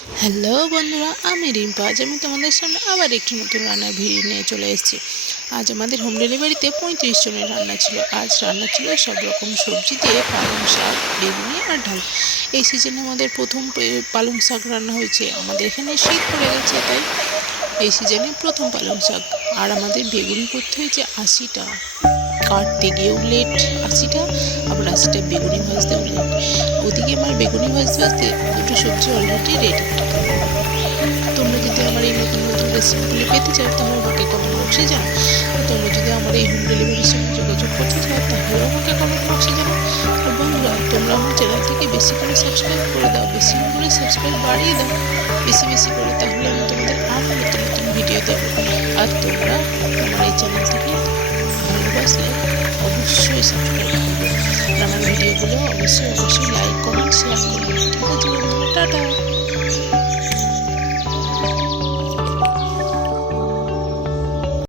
Hello বন্ধুরা, আমি রিম্পা। আজ আমি তোমাদের সামনে আবার একটি নতুন রান্নার ভিডিও নিয়ে চলে এসেছি। আজ আমাদের হোম ডেলিভারিতে 35 জনের রান্না ছিল। আজ রান্না ছিল সব রকম সবজি দিয়ে পালং শাক, বেগুনি আর ডাল। এই সিজনে আমাদের প্রথম পালং শাক রান্না হয়েছে। আমাদের এখানে শীত পড়ে গেছে, তাই এই সিজনে প্রথম পালং শাক। আর আমাদের বেগুনি করতে হয়েছে 80টা, কাটতে গিয়েও লেট 80টা, আবার 80টা বেগুনি ভাজতেও লেট। ওদিকে আমার বেগুনি ভাজতে দুটো সবজি অলরেডি রেডি। তোমরা যদি আমার এই নতুন নতুন রেসিপিগুলি পেতে চাও তাহলে আমাকে কমেন্ট বক্সে জানাও। আর তোমরা যদি আমার এই হোম ডেলিভারির সঙ্গে যোগাযোগ করতে চাও তাহলেও আমাকে কমেন্ট বক্সে জানাও। আর বন্ধুরা, তোমরা আমার চ্যানেল থেকে বেশি করে সাবস্ক্রাইব করে দাও, বেশি করে সাবস্ক্রাইব বাড়িয়ে দাও বেশি বেশি করে, তাহলে আমি তোমাদের আরও নতুন নতুন ভিডিও দেবো। আর তোমরা আমার এই চ্যানেলটাকে ভালোবাসলে অবশ্যই সাবস্ক্রাইব করবে আর আমার ভিডিওগুলো অবশ্যই লাইক কমেন্ট শেয়ার করবে। ঠিক আছে বন্ধুরা, টাটা।